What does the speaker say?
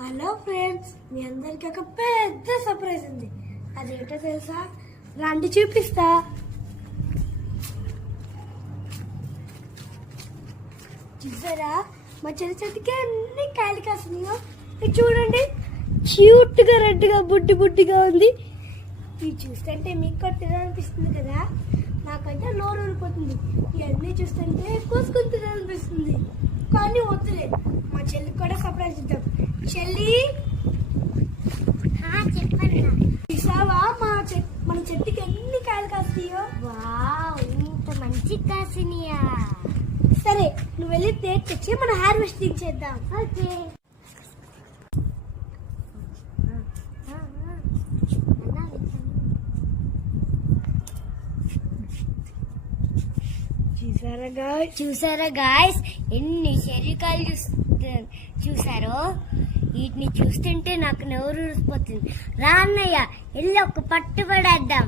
Hello friends, మీ అందరికి ఒక పెద్ద సర్ప్రైజ్ ఉంది. అదేంటో తెలుసా? రండి చూపిస్తా. చూసారా మా చెట్టుకి అన్ని కాయలు కాస్తున్నాయో? ఇది చూడండి, క్యూట్ గా రెడ్ గా బుడ్డి బుడ్డిగా ఉంది. ఇది చూస్తుంటే మీకు కూడా తినాలనిపిస్తుంది కదా, నాకైతే నోరు ఊరిపోతుంది. ఇవన్నీ చూస్తుంటే కోసుకొని తినాలనిపిస్తుంది. కానీ వద్దులే, మా చెల్లికి కూడా సర్ప్రైజ్ ఇద్దాం. చెల్లి, చెప్పండి. చూసావా మన చెట్టుకి ఎన్ని కాయలు కాస్తాయో? వావ్, ఇంత మంచి కాసినియా. సరే, నువ్వు వెళ్ళి తేట్ తెచ్చి మన హార్వెస్టింగ్ చేద్దాం. ఓకే. చూసారా గాయ్స్ ఎన్ని చెరికాయలు చూసారో? వీటిని చూస్తుంటే నాకు నోరు ఊరిపోతుంది. రా అన్నయ్య, వెళ్ళి ఒక పట్టు పడేద్దాం.